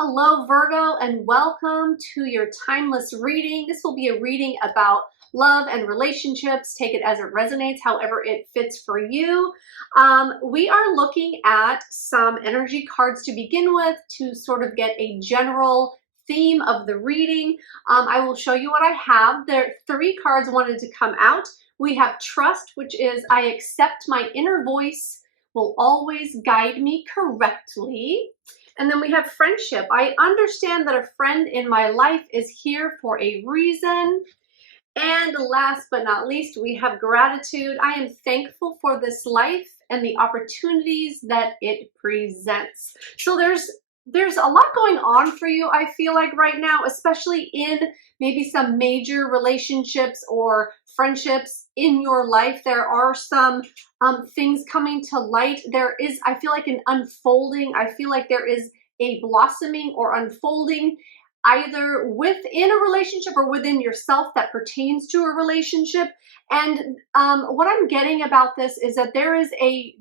Hello, Virgo, and welcome to your timeless reading. This will be a reading about love and relationships. Take it as it resonates, however it fits for you. We are looking at some energy cards to begin with to sort of get a general theme of the reading. I will show you what I have. There are three cards wanted to come out. We have trust, which is I accept my inner voice will always guide me correctly. And then we have friendship. I understand that a friend in my life is here for a reason. And last but not least, we have gratitude. I am thankful for this life and the opportunities that it presents. So there's a lot going on for you, I feel like right now, especially in maybe some major relationships or friendships in your life. There are some things coming to light. There is, I feel like, an unfolding. I feel like there is a blossoming or unfolding either within a relationship or within yourself that pertains to a relationship. And what I'm getting about this is that there is a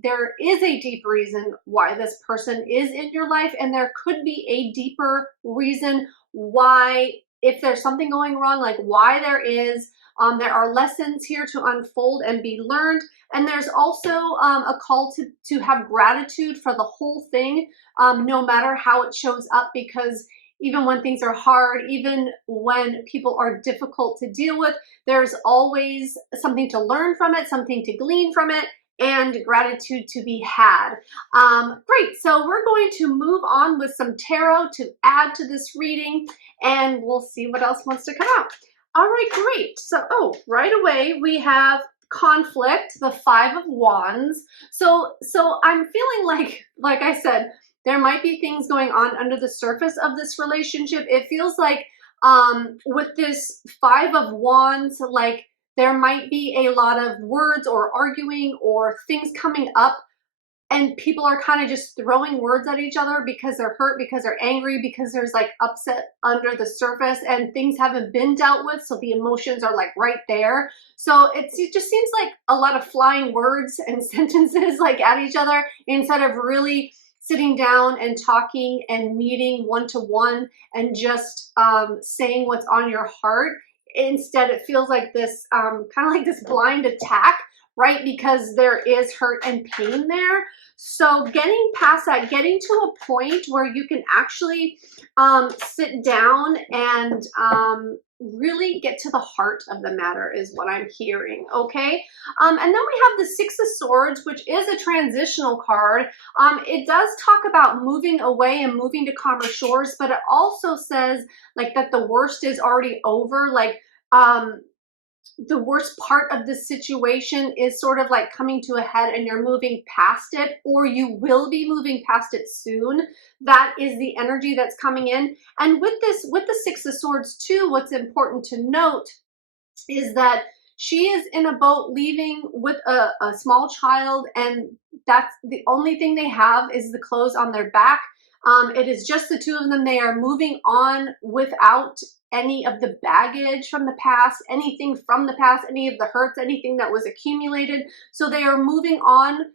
deep reason why this person is in your life, and there could be a deeper reason why, if there's something going wrong, like why there is. There are lessons here to unfold and be learned. And there's also a call to have gratitude for the whole thing, no matter how it shows up, because even when things are hard, even when people are difficult to deal with, there's always something to learn from it, something to glean from it, and gratitude to be had. Great, so we're going to move on with some tarot to add to this reading, and we'll see what else wants to come out. All right, great. So, right away we have conflict, the Five of Wands. So I'm feeling like I said, there might be things going on under the surface of this relationship. It feels like with this Five of Wands, like there might be a lot of words or arguing or things coming up, and people are kind of just throwing words at each other because they're hurt, because they're angry, because there's like upset under the surface and things haven't been dealt with. So the emotions are like right there. So it just seems like a lot of flying words and sentences like at each other instead of really sitting down and talking and meeting one-to-one and just saying what's on your heart. Instead, it feels like this kind of like this blind attack, right? Because there is hurt and pain there. So getting past that, getting to a point where you can actually sit down and really get to the heart of the matter is what I'm hearing, okay? And then we have the Six of Swords, which is a transitional card. It does talk about moving away and moving to calmer shores, but it also says like that the worst is already over. Like the worst part of the situation is sort of like coming to a head and you're moving past it, or you will be moving past it soon. That is the energy that's coming in. And with the Six of Swords too, what's important to note is that she is in a boat leaving with a small child, and that's the only thing they have is the clothes on their back. It is just the two of them. They are moving on without any of the baggage from the past, anything from the past, any of the hurts, anything that was accumulated. So they are moving on,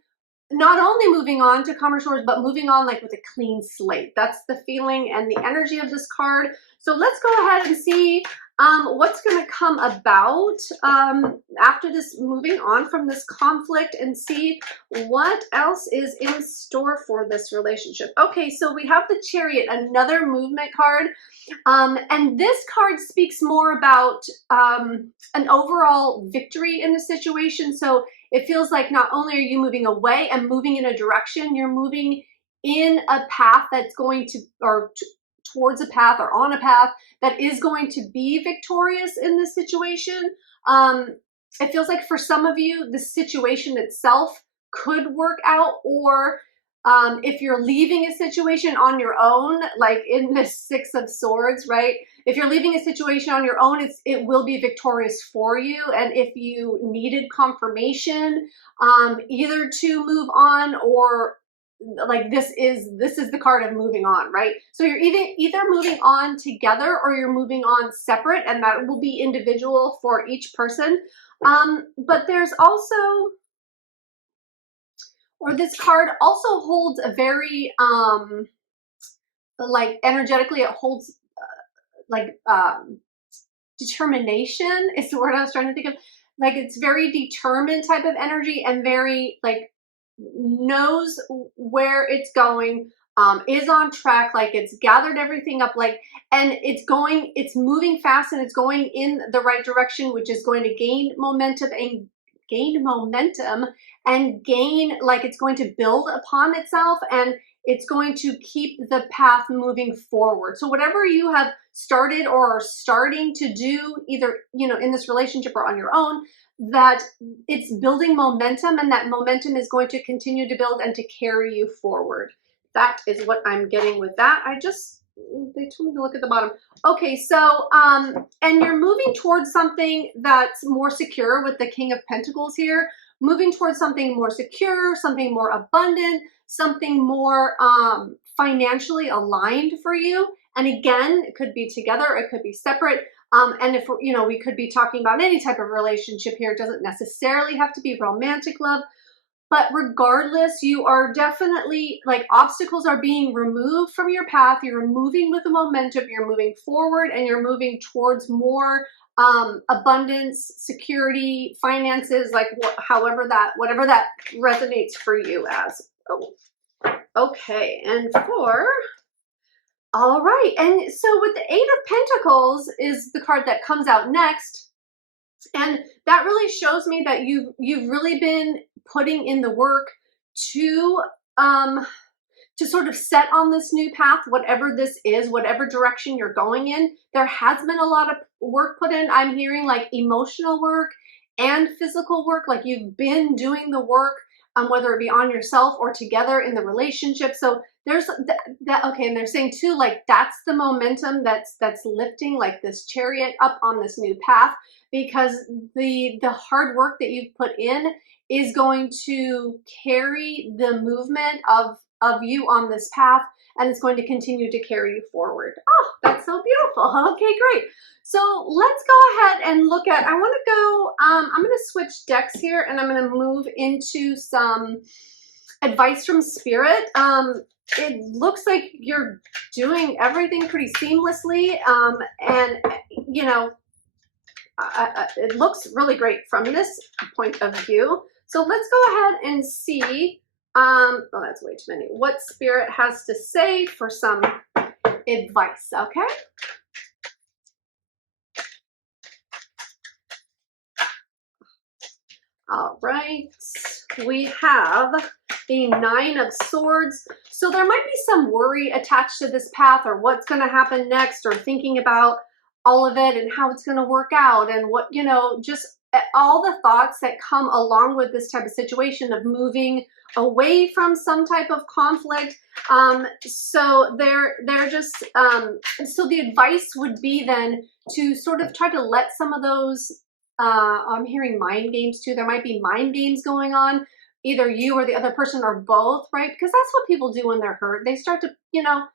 not only moving on to calmer shores, but moving on like with a clean slate. That's the feeling and the energy of this card. So let's go ahead and see what's going to come about after this, moving on from this conflict, and see what else is in store for this relationship. Okay, so we have the Chariot, another movement card. And this card speaks more about an overall victory in the situation. So it feels like not only are you moving away and moving in a direction, you're moving in a path that's going to, or towards a path or on a path that is going to be victorious in this situation. It feels like for some of you, the situation itself could work out, or if you're leaving a situation on your own, like in the Six of Swords, right? If you're leaving a situation on your own, it will be victorious for you. And if you needed confirmation, either to move on, or like this is the card of moving on, right? So you're either moving on together or you're moving on separate, and that will be individual for each person. But there's also, or this card also holds a very like energetically it holds like determination is the word I was trying to think of. Like it's very determined type of energy and very like knows where it's going, is on track, like it's gathered everything up, like, and it's moving fast and it's going in the right direction, which is going to gain, like it's going to build upon itself and it's going to keep the path moving forward. So whatever you have started or are starting to do, either, you know, in this relationship or on your own, that it's building momentum and that momentum is going to continue to build and to carry you forward. That is what I'm getting with that. They told me to look at the bottom. Okay, so, and you're moving towards something that's more secure with the King of Pentacles here, moving towards something more secure, something more abundant, something more financially aligned for you. And again, it could be together, it could be separate. And if, you know, we could be talking about any type of relationship here. It doesn't necessarily have to be romantic love. But regardless, you are definitely, like, obstacles are being removed from your path. You're moving with the momentum. You're moving forward and you're moving towards more abundance, security, finances, like whatever that resonates for you as. Oh, okay. And all right. And so with the Eight of Pentacles is the card that comes out next. And that really shows me that you've really been putting in the work to sort of set on this new path, whatever this is, whatever direction you're going in. There has been a lot of work put in. I'm hearing like emotional work and physical work, like you've been doing the work, whether it be on yourself or together in the relationship. So there's that, okay, and they're saying too, like that's the momentum that's lifting like this chariot up on this new path, because the hard work that you've put in is going to carry the movement of you on this path, and it's going to continue to carry you forward. Oh, that's so beautiful. Okay, great. So let's go ahead and look at, I want to go, I'm going to switch decks here and I'm going to move into some advice from Spirit. It looks like you're doing everything pretty seamlessly, and you know, it looks really great from this point of view. So let's go ahead and see, oh, that's way too many, what Spirit has to say for some advice, okay? All right, we have the Nine of Swords. So there might be some worry attached to this path, or what's going to happen next, or thinking about all of it and how it's going to work out, and what, you know, just all the thoughts that come along with this type of situation of moving away from some type of conflict. So they're just, so the advice would be then to sort of try to let some of those, I'm hearing mind games too. There might be mind games going on, either you or the other person or both, right? Because that's what people do when they're hurt. They start to, you know,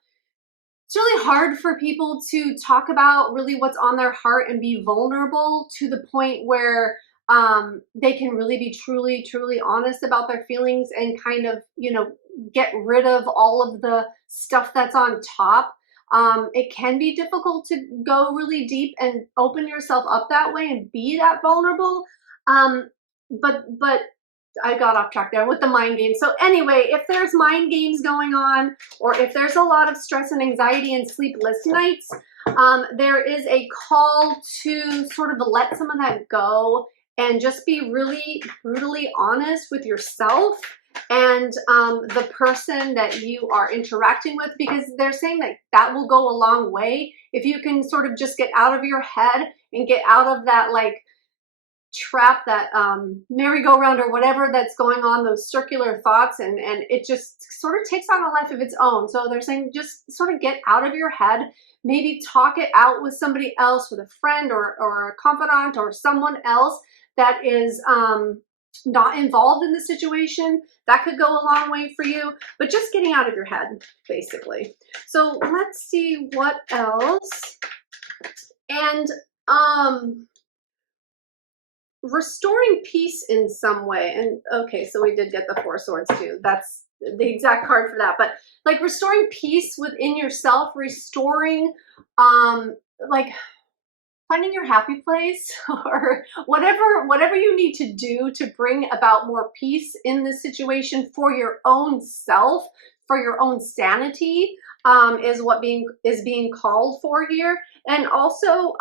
it's really hard for people to talk about really what's on their heart and be vulnerable to the point where they can really be truly, truly honest about their feelings and kind of, you know, get rid of all of the stuff that's on top. It can be difficult to go really deep and open yourself up that way and be that vulnerable. But I got off track there with the mind games. So anyway, if there's mind games going on, or if there's a lot of stress and anxiety and sleepless nights, there is a call to sort of let some of that go and just be really brutally honest with yourself and the person that you are interacting with, because they're saying that that will go a long way if you can sort of just get out of your head and get out of that like trap, that merry-go-round or whatever that's going on, those circular thoughts, and it just sort of takes on a life of its own. So they're saying just sort of get out of your head, maybe talk it out with somebody else, with a friend or a confidant or someone else that is not involved in the situation. That could go a long way for you, but just getting out of your head, basically. So let's see what else. And restoring peace in some way. And okay, so we did get the Four Swords too. That's the exact card for that. But like restoring peace within yourself, restoring, like finding your happy place or whatever you need to do to bring about more peace in this situation for your own self, for your own sanity, is what is being called for here. And also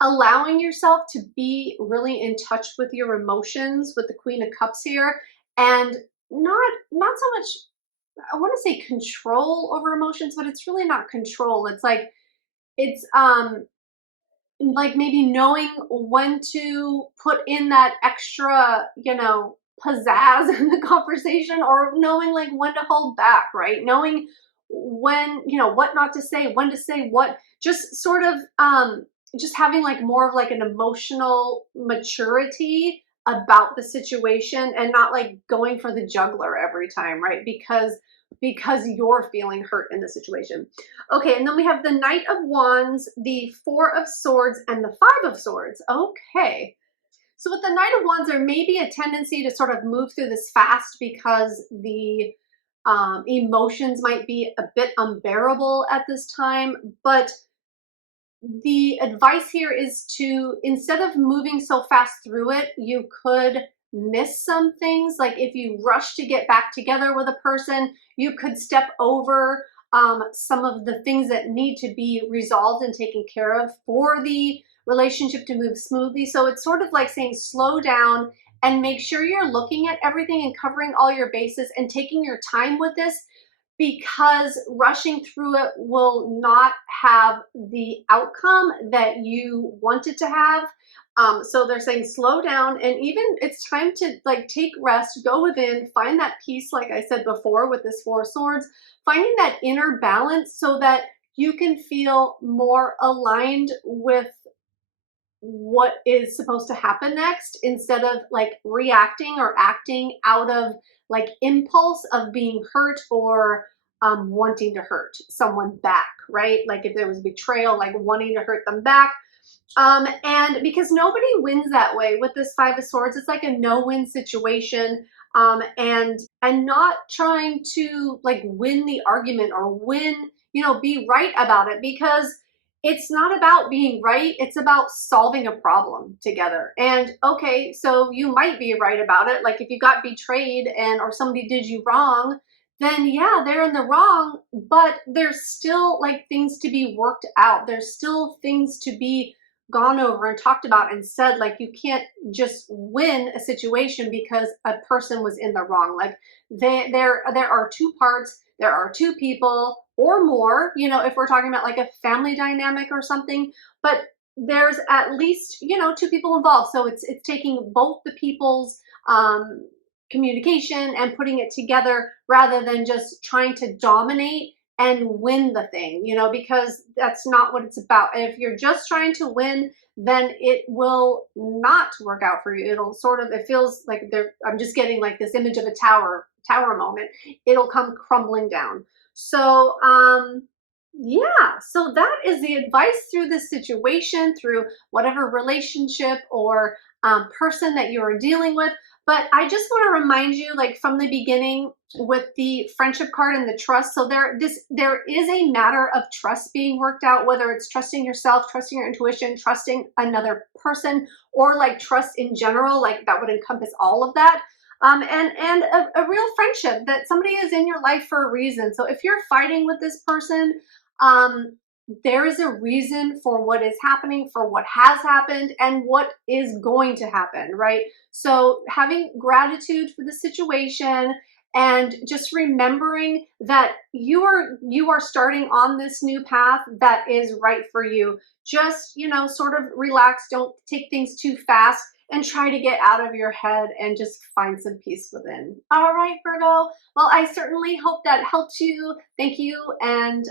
allowing yourself to be really in touch with your emotions with the Queen of Cups here, and not so much, I want to say control over emotions, but it's really not control. It's like maybe knowing when to put in that extra, pizzazz in the conversation, or knowing like when to hold back, right? Knowing when, what not to say, when to say what, just sort of just having like more of like an emotional maturity about the situation, and not like going for the juggler every time, right? Because you're feeling hurt in the situation. Okay, and then we have the Knight of Wands, the Four of Swords, and the Five of Swords. Okay. So with the Knight of Wands, there may be a tendency to sort of move through this fast because the emotions might be a bit unbearable at this time. But the advice here is to, instead of moving so fast through it, you could miss some things. Like if you rush to get back together with a person, you could step over some of the things that need to be resolved and taken care of for the relationship to move smoothly. So it's sort of like saying slow down and make sure you're looking at everything and covering all your bases and taking your time with this, because rushing through it will not have the outcome that you want it to have. So they're saying slow down, and even it's time to like take rest, go within, find that peace, like I said before with this Four of Swords, finding that inner balance so that you can feel more aligned with what is supposed to happen next, instead of like reacting or acting out of like impulse of being hurt, or wanting to hurt someone back, right? Like if there was betrayal, like wanting to hurt them back. And because nobody wins that way with this Five of Swords, it's like a no-win situation. And not trying to like win the argument or win, be right about it, because it's not about being right. It's about solving a problem together. And okay, so you might be right about it. Like if you got betrayed or somebody did you wrong, then yeah, they're in the wrong, but there's still like things to be worked out. There's still things to be gone over and talked about and said. Like you can't just win a situation because a person was in the wrong. Like there are two parts, there are two people or more, if we're talking about like a family dynamic or something, but there's at least, two people involved. So it's taking both the people's communication and putting it together, rather than just trying to dominate and win the thing, because that's not what it's about. If you're just trying to win, then it will not work out for you. It feels like I'm just getting like this image of a tower moment. It'll come crumbling down. So, yeah, so that is the advice through this situation, through whatever relationship or person that you are dealing with. But I just want to remind you, like from the beginning with the Friendship card and the trust, so there is a matter of trust being worked out, whether it's trusting yourself, trusting your intuition, trusting another person, or like trust in general, like that would encompass all of that. And a real friendship, that somebody is in your life for a reason. So if you're fighting with this person, there is a reason for what is happening, for what has happened, and what is going to happen, right? So having gratitude for the situation, and just remembering that you are starting on this new path that is right for you. Just, sort of relax, don't take things too fast, and try to get out of your head and just find some peace within. All right, Virgo. Well, I certainly hope that helped you. Thank you, and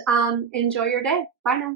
enjoy your day. Bye now.